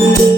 thank you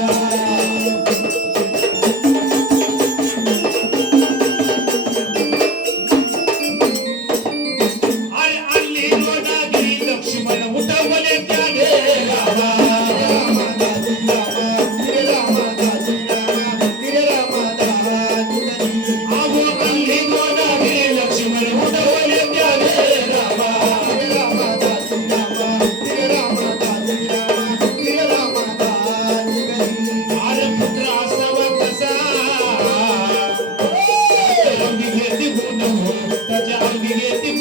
Yeah, yeah, yeah.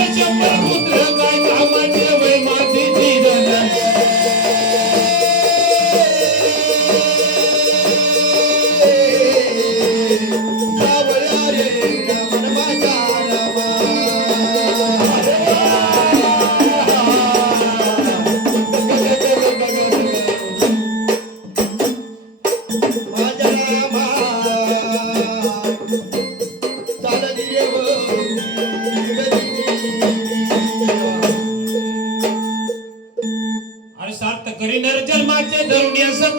Get yeah. your yeah.